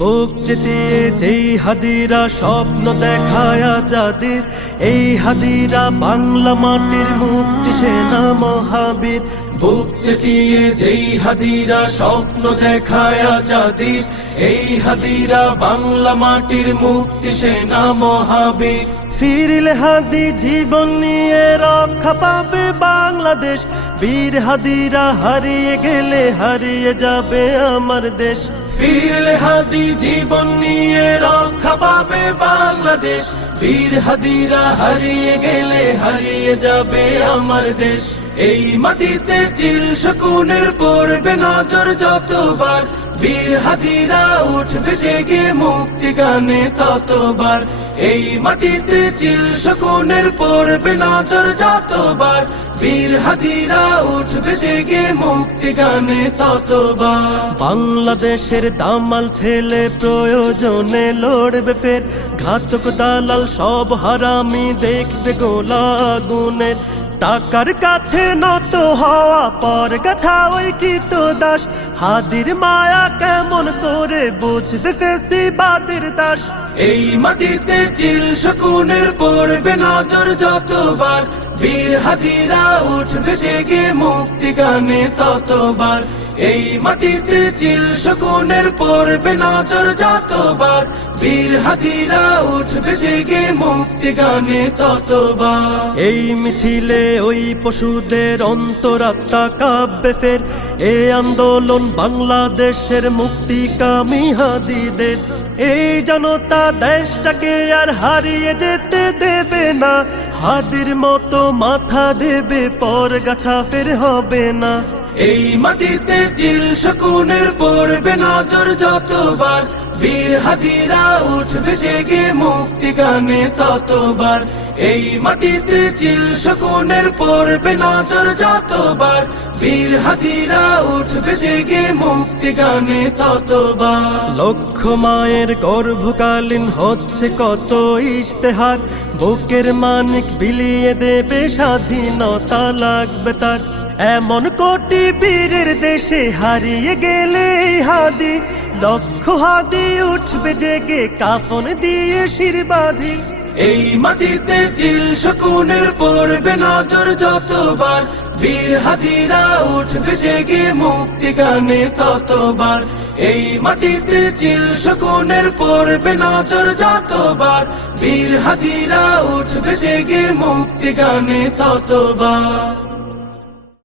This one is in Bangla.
বুক চিতিয়ে যেই হাদিরা স্বপ্ন দেখায় যাদের, এই হাদিরা বাংলা মাটির মুক্তি সেনা মহাবীর। বুক চিতিয়ে যেই হাদিরা স্বপ্ন দেখায় যাদের, এই হাদিরা বাংলা মাটির মুক্তি সেনা মহাবীর। ফিরলে হাদি জীবন নিয়ে রক্ষা পাবে বাংলাদেশ, বীর হাদিরা হারিয়ে গেলে হারিয়ে যাবে আমার দেশ। ফিরলে হাদি জীবন নিয়ে রক্ষা পাবে বাংলাদেশ, বীর হাদিরা হারিয়ে গেলে হারিয়ে যাবে আমার দেশ। এই মাটিতে চিল শকুনের পড়বে নজর যতবার, বীর হাদিরা উঠবে জেগে মুক্তি গানে ততবার। এই মাটিতে চিল শকুনের পড়বে নজর যতবার, বীর হাদিরা উঠবে জেগে মুক্তি গানে ততবার। বাংলাদেশের দামাল ছেলে প্রয়োজনে লড়বে ফের, ঘাতক দালাল সব হারামি দেখবে গোলা আগুনের। টাকার কাছে নত হওয়া পর গাছা ওই কৃত দাস, হাদির মায়া কেমন করে বুঝবে ফেসিবাদের দাস। এই মাটিতে চিল শকুনের পড়বে নজর যতবার, বীর হাদিরা উঠবে জেগে মুক্তি গানে ততবার। এই মাটিতে চিল শকুনের পড়বে নজর যতবার, বীর হাদিরা উঠবে জেগে মুক্তি গানে ততবার। এই মিছিলে ওই পশুদের অন্তরাত্মা কাঁপবে ফের, এই আন্দোলন বাংলাদেশের মুক্তিকামী হাদিদের। এই জনতা দেশটাকে আর হারিয়ে যেতে দেবে না, হাদির মতো মাথা দেবে পর গাছা ফের হবে না। এই মাটিতে চিল শকুনের পড়বে নজর যতবার, বীর হাদিরা উঠবে জেগে মুক্তি গানে ততবার। এই মাটিতে চিল শকুনের পড়বে নজর যতবার, বীর হাদিরা উঠবে জেগে মুক্তি গানে ততবার। লক্ষ মায়ের গর্ভকালীন হচ্ছে কত ইশতেহার, বুকের মানিক বিলিয়ে দেবে স্বাধীনতা লাগবে তার। এমন কোটি বীরের দেশে হারিয়ে গেলে হাদি, লক্ষ হাদি উঠবে জেগে কাফন দিয়ে শির বাঁধি। এই মাটিতে চিল শকুনের পড়বে নজর যতবার, বীর হাদিরা উঠবে জেগে মুক্তি গানে ততবার। এই মাটিতে চিল শকুনের পড়বে নজর যতবার, বীর হাদিরা উঠবে জেগে মুক্তি গানে ততবার।